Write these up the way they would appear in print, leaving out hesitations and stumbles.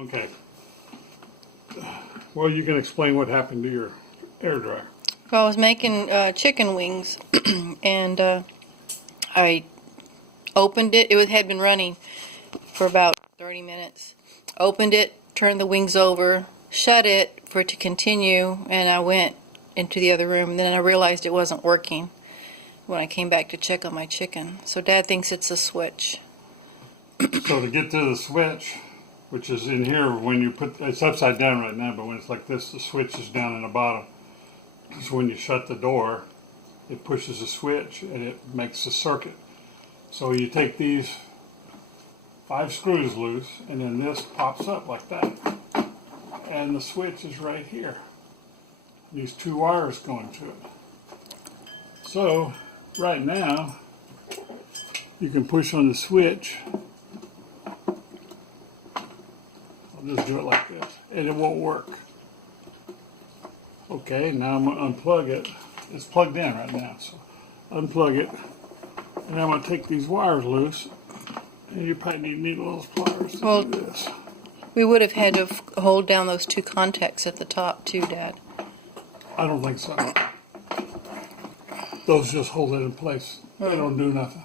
Okay. Well, you can explain what happened to your air dryer. Well, I was making chicken wings, and I opened it. Had been running for about 30 minutes. Opened it, turned the wings over, shut it for it to continue, and I went into the other room. And then I realized it wasn't working when I came back to check on my chicken. So Dad thinks it's a switch. So to get to the switch, which is in here, when you put it's upside down right now, but when it's like this, the switch is down in the bottom. So when you shut the door, it pushes a switch and it makes a circuit. So you take these 5 screws loose, and then this pops up like that, and the switch is right here. These 2 wires going to it. So right now you can push on the switch. I'll just do it like this, and it won't work. Okay, now I'm going to unplug it. It's plugged in right now, so unplug it, and I'm going to take these wires loose. And you probably need needle pliers to do this. We would have had to hold down those 2 contacts at the top too, Dad. I don't think so. Those just hold it in place. They don't do nothing.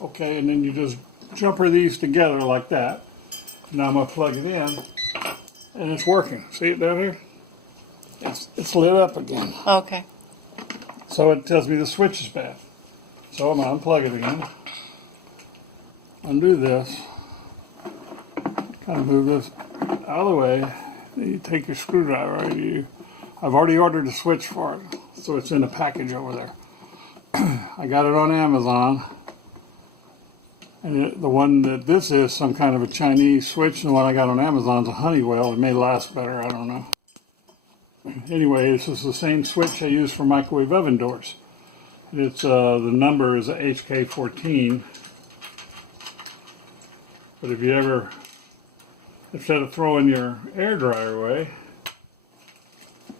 Okay, and then you just jumper these together like that. Now I'm going to plug it in, and it's working. See it down here? It's lit up again. Okay. So it tells me the switch is bad. So I'm going to unplug it again. Undo this. Kind of move this out of the way. Then you take your screwdriver. I've already ordered a switch for it, so it's in a package over there. I got it on Amazon. And the one that this is some kind of a Chinese switch, and the one I got on Amazon is a Honeywell. It may last better, I don't know. Anyway, this is the same switch I use for microwave oven doors. It's the number is HK14. But if you ever, instead of throwing your air dryer away,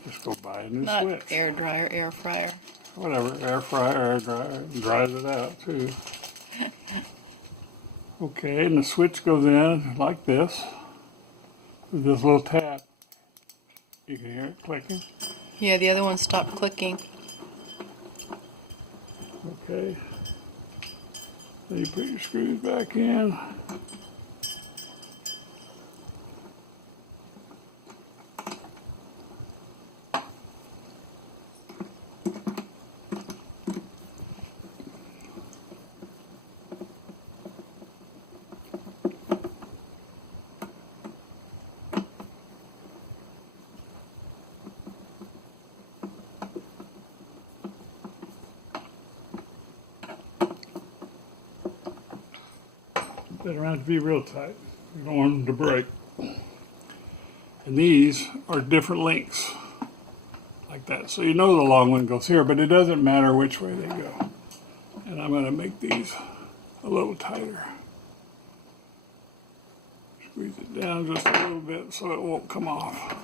just go buy a new Not switch. air dryer, air fryer. Whatever, air fryer, air dryer, dries it out too. Okay, and the switch goes in like this, with this little tap. You can hear it clicking. Yeah, the other one stopped clicking. Okay. Then you put your screws back in. They don't have to be real tight. You don't want them to break. And these are different lengths, like that. So you know the long one goes here, but it doesn't matter which way they go. And I'm going to make these a little tighter. Squeeze it down just a little bit so it won't come off.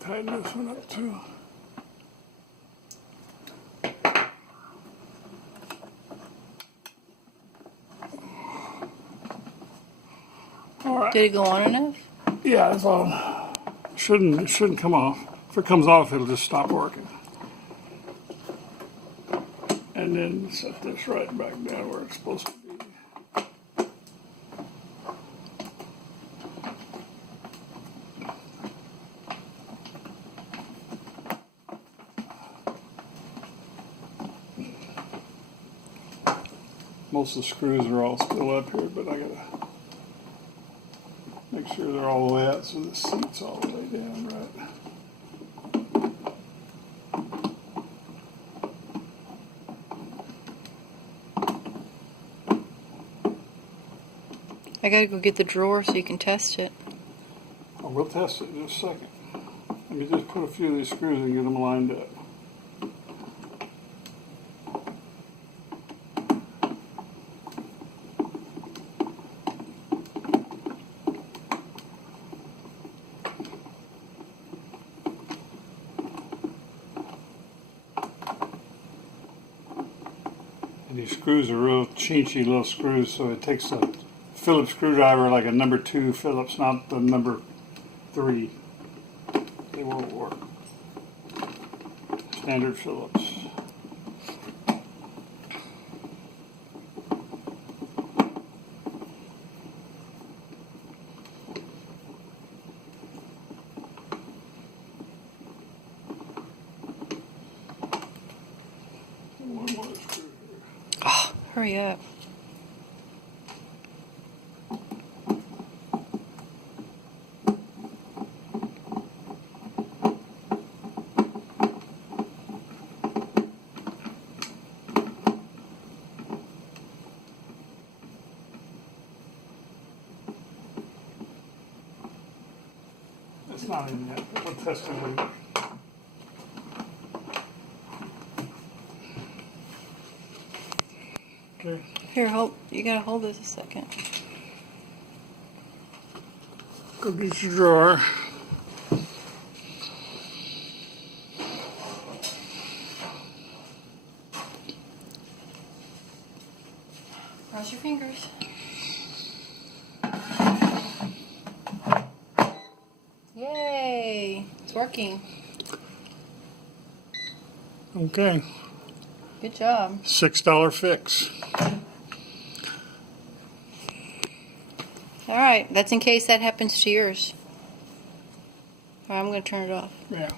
Tighten this one up too. All right. Did it go on enough? Yeah, it's on. It shouldn't come off. If it comes off, it'll just stop working. And then set this right back down where it's supposed to be. Most of the screws are all still up here, but I gotta make sure they're all the way out so the seat's all the way down right. I gotta go get the drawer so you can test it. Oh, we'll test it in just a second. Let me just put a few of these screws and get them lined up. These screws are real chinchy little screws, so it takes a Phillips screwdriver, like a number 2 Phillips, not the number 3. They won't work. Standard Phillips. One more screw here. Oh, hurry up. It's not in yet, but we'll test it later. Okay. Here, hold. You gotta hold this a second. Go get your drawer. Cross your fingers. Yay! It's working. Okay. Good job. $6 fix. All right, that's in case that happens to yours. All right, I'm going to turn it off. Yeah.